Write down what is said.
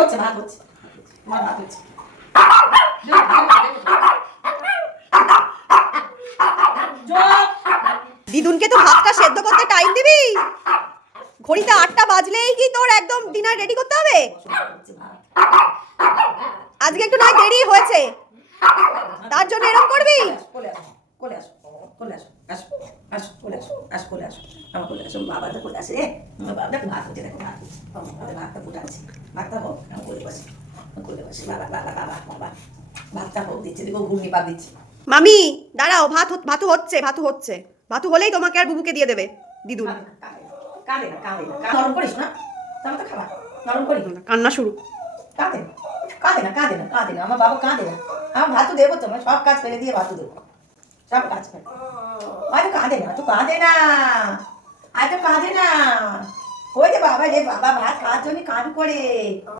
হচ্ছে ভাত হচ্ছে, তোমার ভাত হচ্ছে। দিদুনকে তো ভাতটা সেদ্ধ করতে টাইম দিবি? ঘড়িতে 8টা বাজলেই কি তোর একদম ডিনার রেডি করতে হবে? আজকে একটু নয় দেরি হয়েছে, তার জন্য এরকম করবি? কোলে আসো, কোলে আসো, কোলে আসো, আসো, আসো, কোলে আসো, আসো, কোলে আসো, আমার কোলে আসো, বাবা তো কোলে আসে রে, আমার বাবা দেখো ভাত হচ্ছে, দেখো ভাত হচ্ছে, আমাদের ভাতটা ফুটাচ্ছে, ভাতটা হোক, আমার কোলে বসে, কোলে বসে, বাবা, বাবা, বাবা, বাবা, ভাতটা হোক দিচ্ছে, দেখো ঘুগনি পা দিচ্ছে। মামি দাঁড়াও, ভাতু হচ্ছে, ভাতু হলেই তোমাকে আর বুবুকে দিয়ে দেবে দিদুন। কাঁদে না, কাঁদে না, নরম করিস না, তাহলে তো খাবার নরম করি, কান্না শুরু। কাঁদে না, কাঁদে না, কাঁদে না, কাঁদে না, আমার বাবা কাঁদে না, আমার ভাতু দেবো তোমার, সব কাজ ফেলে দিয়ে ভাতু দেবো, সব কাজ ফেলে, আয় তো কাঁদে না, তো কাঁদে না, আয় তো কাঁদে না, ওই যে বাবা রে বাবা ভাত খাওয়ার জন্য কাঁদ করে।